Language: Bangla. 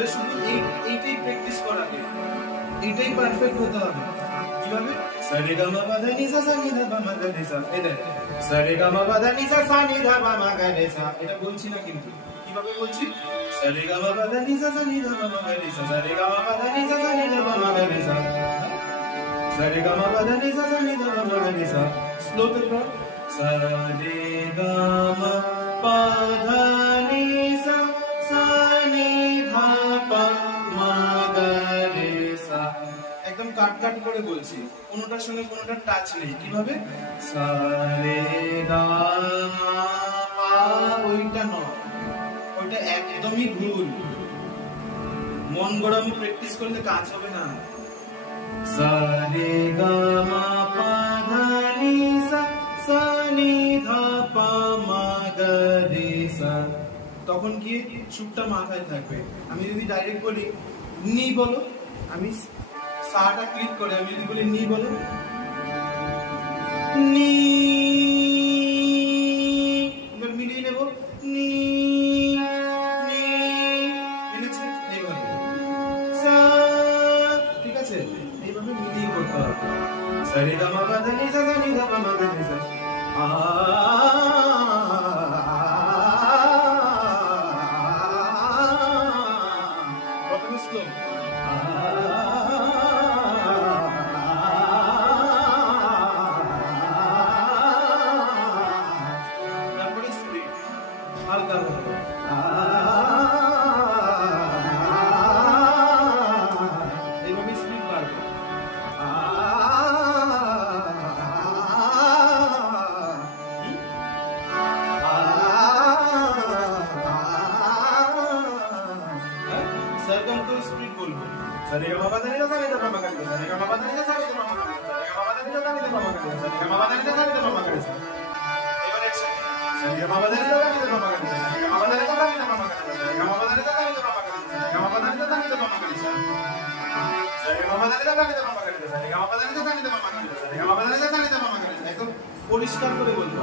ঘরে শুধু এইটাই প্র্যাকটিস করাবে, এইটাই পারফেক্ট হতে হবে। কিভাবে? সারে গা মা পা ধা নি সা সা নি ধা পা মা গা রে সা। এই দেখ, সারে গা মা পা ধা নি সা সা নি ধা পা মা গা রে সা। এটা বলছি না কিন্তু, কিভাবে বলছি? সারে গা মা পা ধা নি সা সা নি ধা পা মা গা রে সা। সারে গা মা পা ধা নি সা সা নি ধা পা মা গা রে সা। সারে গা মা পা ধা নি সা সা নি ধা পা মা গা রে সা। স্লো তে পড়। সারে গা মা পা ধা নি সা সা নি ধা পা মা গা রে সা। একদম কাট কাট করে বলছি, কোনোটার সঙ্গে কোনোটার টাচ নেই। কিভাবে? সারে গা মা পা, ওইটা নয়, ওইটা একদমই ভুল। মন গড়ানো প্র্যাকটিস করলে কাজ হবে না। সারে গা মা পা ধা নি সা সা নি ধা পা মা গা রে সা। তখন কি সুরটা মাথায় থাকবে। আমি যদি ডাইরেক্ট বলি নি বলো, আমি সাটা ক্লিক করে আমি যদি বলি নি বলো, নি, এবার মিলিয়ে নেব, নি নি, মিলেছে এইভাবে। সা, ঠিক আছে, এইভাবে মিলিয়ে করতে হবে। সারে গা মা পা ধা নি সা সা নি ধা পা মা গা রে সা। প্রথমে স্লো, তারপরে স্পিড হালকা হবে। এইভাবে স্পিড বাড়বে। सरगम को स्पीड बोलबो। सारे गा मा पा धा नि सा सा नि धा पा मा गा रे सा। सारे गा मा पा धा नि सा सा नि धा पा मा गा रे सा। सारे गा मा पा धा नि सा सा नि धा पा मा गा रे सा। सारे गा मा पा धा नि सा सा नि धा पा मा गा रे सा। এবার একসাথে সারে গা মা পা ধা নি সা সা নি ধা পা মা গা রে সা। সারে গা মা পা ধা নি সা সা নি ধা পা মা গা রে সা। সারে গা মা পা ধা নি সা সা নি ধা পা মা গা রে সা। সারে গা মা পা ধা নি সা সা নি ধা পা মা গা রে সা। সারে গা মা পা ধা নি সা সা নি ধা পা মা গা রে সা। সারে গা মা পা ধা নি সা সা নি ধা পা মা গা রে সা। সারে গা মা পা ধা নি সা সা নি ধা পা মা গা রে সা। একদম পরিষ্কার করে বলবো।